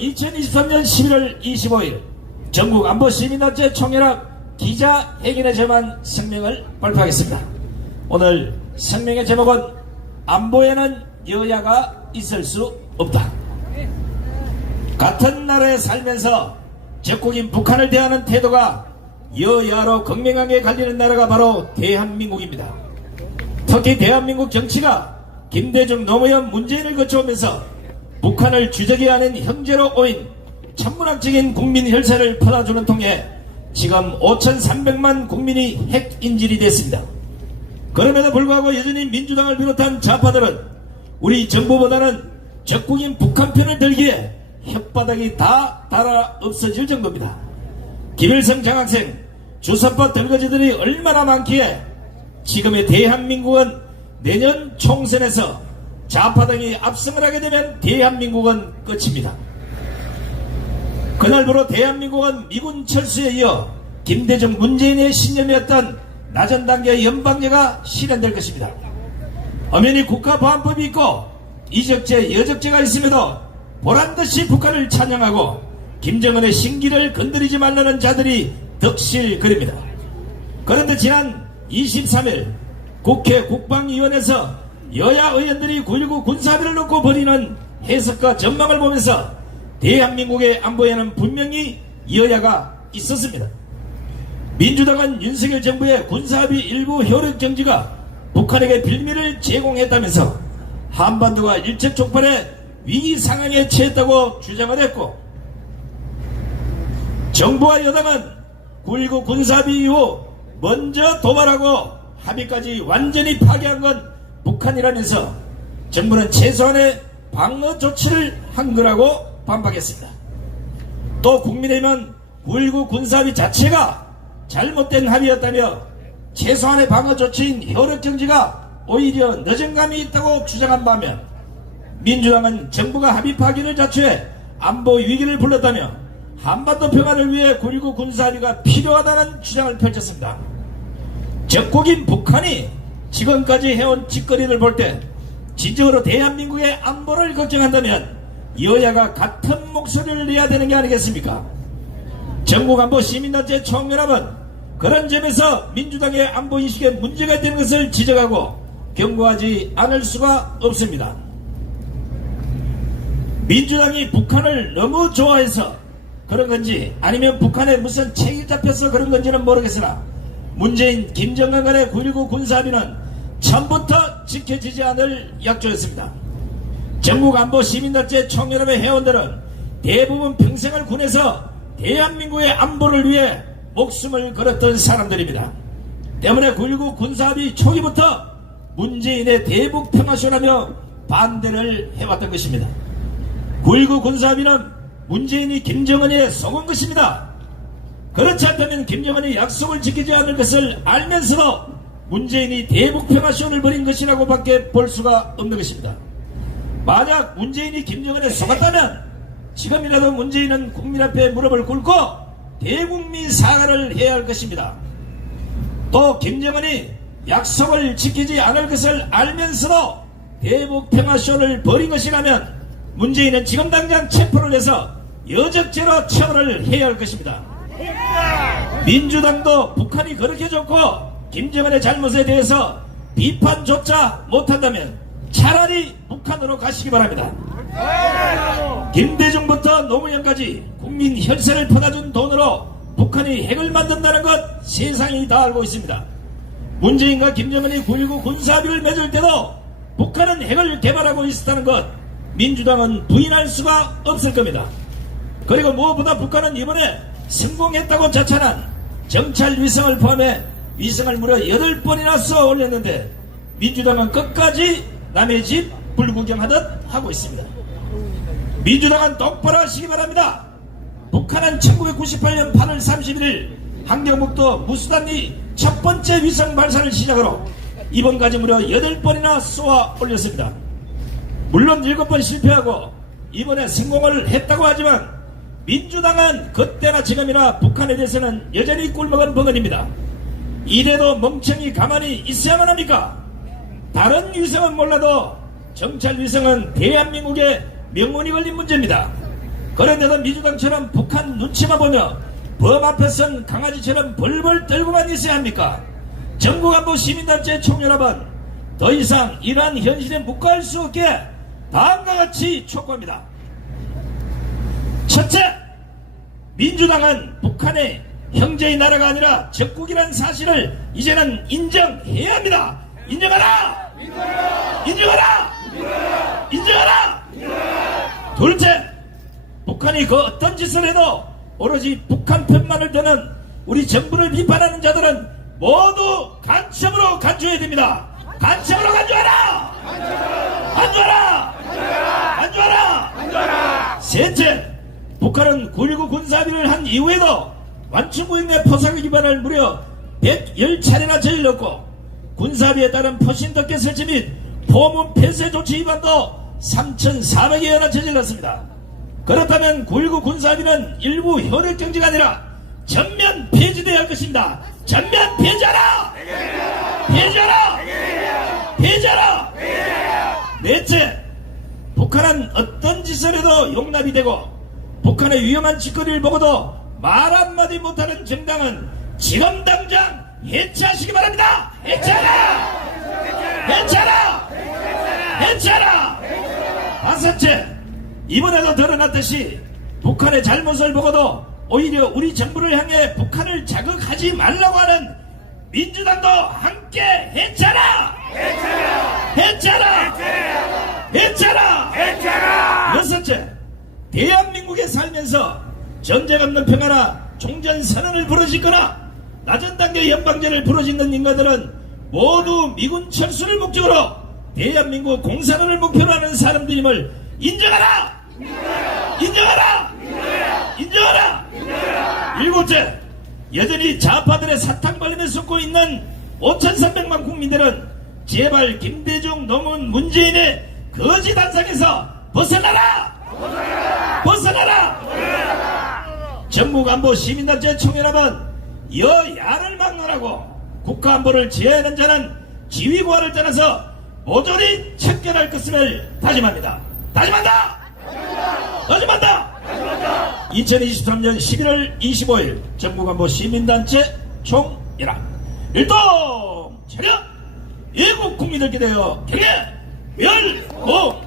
2023년 11월 25일 전국 안보시민단체 총연합 기자회견에 점한 성명을 발표하겠습니다. 오늘 성명의 제목은 안보에는 여야가 있을 수 없다. 같은 나라에 살면서 적국인 북한을 대하는 태도가 여야로 극명하게 갈리는 나라가 바로 대한민국입니다. 특히 대한민국 정치가 김대중, 노무현, 문재인을 거쳐오면서 북한을 주적이 아닌 형제로 오인 천문학적인 국민 혈세를 퍼다주는 통에 지금 5,300만 국민이 핵인질이 됐습니다. 그럼에도 불구하고 여전히 민주당을 비롯한 좌파들은 우리 정부보다는 적국인 북한 편을 들기에 혓바닥이 다 달아 없어질 정도입니다. 김일성 장학생, 주사파 덜거지들이 얼마나 많기에 지금의 대한민국은 내년 총선에서 좌파당이 압승을 하게 되면 대한민국은 끝입니다. 그날부로 대한민국은 미군 철수에 이어 김대중, 문재인의 신념이었던 낮은 단계 연방제가 실현될 것입니다. 엄연히 국가보안법이 있고 이적제, 여적제가 있음에도 보란듯이 북한을 찬양하고 김정은의 신기를 건드리지 말라는 자들이 덕실거립니다. 그런데 지난 23일 국회 국방위원회에서 여야 의원들이 9.19 군사합의를 놓고 벌이는 해석과 전망을 보면서 대한민국의 안보에는 분명히 여야가 있었습니다. 민주당은 윤석열 정부의 군사합의 일부 효력 정지가 북한에게 빌미를 제공했다면서 한반도가 일체촉발의 위기 상황에 처했다고 주장을 했고, 정부와 여당은 9.19 군사합의 이후 먼저 도발하고 합의까지 완전히 파괴한 건 북한이라면서 정부는 최소한의 방어 조치를 한 거라고 반박했습니다. 또 국민의힘은 9.19 군사합의 자체가 잘못된 합의였다며 최소한의 방어 조치인 효력정지가 오히려 늦은 감이 있다고 주장한 반면, 민주당은 정부가 합의 파기를 자초해 안보 위기를 불렀다며 한반도 평화를 위해 9.19 군사합의가 필요하다는 주장을 펼쳤습니다. 적국인 북한이 지금까지 해온 짓거리를 볼 때 진정으로 대한민국의 안보를 걱정한다면 여야가 같은 목소리를 내야 되는 게 아니겠습니까? 전국안보 시민단체 총연합은 그런 점에서 민주당의 안보인식에 문제가 있다는 것을 지적하고 경고하지 않을 수가 없습니다. 민주당이 북한을 너무 좋아해서 그런 건지 아니면 북한에 무슨 책이 잡혀서 그런 건지는 모르겠으나 문재인, 김정은 간의 9.19 군사합의는 처음부터 지켜지지 않을 약조였습니다. 전국안보 시민단체 총연합의 회원들은 대부분 평생을 군에서 대한민국의 안보를 위해 목숨을 걸었던 사람들입니다. 때문에 9.19 군사합의 초기부터 문재인의 대북 평화쇼라며 반대를 해왔던 것입니다. 9.19 군사합의는 문재인이 김정은에 속은 것입니다. 그렇지 않다면 김정은이 약속을 지키지 않을 것을 알면서도 문재인이 대북 평화쇼를 벌인 것이라고 밖에 볼 수가 없는 것입니다. 만약 문재인이 김정은에 속았다면 지금이라도 문재인은 국민 앞에 무릎을 꿇고 대국민 사과를 해야 할 것입니다. 또 김정은이 약속을 지키지 않을 것을 알면서도 대북 평화쇼를 벌인 것이라면 문재인은 지금 당장 체포를 해서 여적죄로 처벌을 해야 할 것입니다. 민주당도 북한이 그렇게 좋고 김정은의 잘못에 대해서 비판조차 못한다면 차라리 북한으로 가시기 바랍니다. 김대중부터 노무현까지 국민 혈세를 퍼다준 돈으로 북한이 핵을 만든다는 것 세상이 다 알고 있습니다. 문재인과 김정은이 9.19 군사합의를 맺을 때도 북한은 핵을 개발하고 있었다는 것 민주당은 부인할 수가 없을 겁니다. 그리고 무엇보다 북한은 이번에 성공했다고 자찬한 정찰 위성을 포함해 위성을 무려 8번이나 쏘아 올렸는데 민주당은 끝까지 남의 집 불구경하듯 하고 있습니다. 민주당은 똑바로 하시기 바랍니다. 북한은 1998년 8월 31일 함경북도 무수단리 첫 번째 위성 발사를 시작으로 이번까지 무려 8번이나 쏘아 올렸습니다. 물론 7번 실패하고 이번에 성공을 했다고 하지만 민주당은 그때나 지금이나 북한에 대해서는 여전히 꿀먹은 벙어리입니다. 이래도 멍청이 가만히 있어야만 합니까? 다른 위성은 몰라도 정찰 위성은 대한민국의 명운이 걸린 문제입니다. 그런데도 민주당처럼 북한 눈치만 보며 범 앞에선 강아지처럼 벌벌 떨고만 있어야 합니까? 전국안보 시민단체 총연합은 더 이상 이러한 현실에 묵과할 수 없게 다음과 같이 촉구합니다. 첫째, 민주당은 북한의 형제의 나라가 아니라 적국이라는 사실을 이제는 인정해야 합니다. 인정하라! 인정하라! 인정하라! 둘째, 북한이 그 어떤 짓을 해도 오로지 북한 편만을 드는 우리 정부를 비판하는 자들은 모두 간첩으로 간주해야 됩니다. 간첩으로 간주하라! 간주하라! 간주하라! 셋째, 북한은 9.19 군사합의를 한 이후에도 완충구역내 포사기 기반을 무려 110차례나 저질렀고 군사합의에 따른 포신덕계 설치 및 포문 폐쇄 조치 위반도 3,400여여나 저질렀습니다. 그렇다면 9.19 군사합의는 일부 효력정지가 아니라 전면 폐지되어야 할 것입니다. 전면 폐지하라! 폐지하라! 폐지하라! 넷째, 북한은 어떤 짓을 해도 용납이 되고 북한의 위험한 짓거리를 보고도 말 한마디 못하는 정당은 지금 당장 해체하시기 바랍니다. 해체하라! 해체하라! 해체하라! 다섯째, 이번에도 드러났듯이 북한의 잘못을 보고도 오히려 우리 정부를 향해 북한을 자극하지 말라고 하는 민주당도 함께 해체하라! 해체하라! 해체하라! 해체하라! 여섯째, 대한민국에 살면서 전쟁 없는 평화나 종전선언을 부르짖거나 낮은 단계 연방제를 부르짖는 인간들은 모두 미군 철수를 목적으로 대한민국 공산화를 목표로 하는 사람들임을 인정하라! 인정하라! 인정하라! 일곱째, 여전히 좌파들의 사탕발림에 쏟고 있는 5,300만 국민들은 제발 김대중, 노무현, 문재인의 거짓 단상에서 벗어나라! 벗어나라! 전국안보 시민단체 총연합은 여야를 막론하고 국가안보를 지혜하는 자는 지휘고하를 떠나서 모조리 척결할 것을 다짐합니다. 다짐한다! 다짐한다! 2023년 11월 25일 전국안보 시민단체 총연합 일동 차렷! 애국 국민들께 대하여 경례 멸공!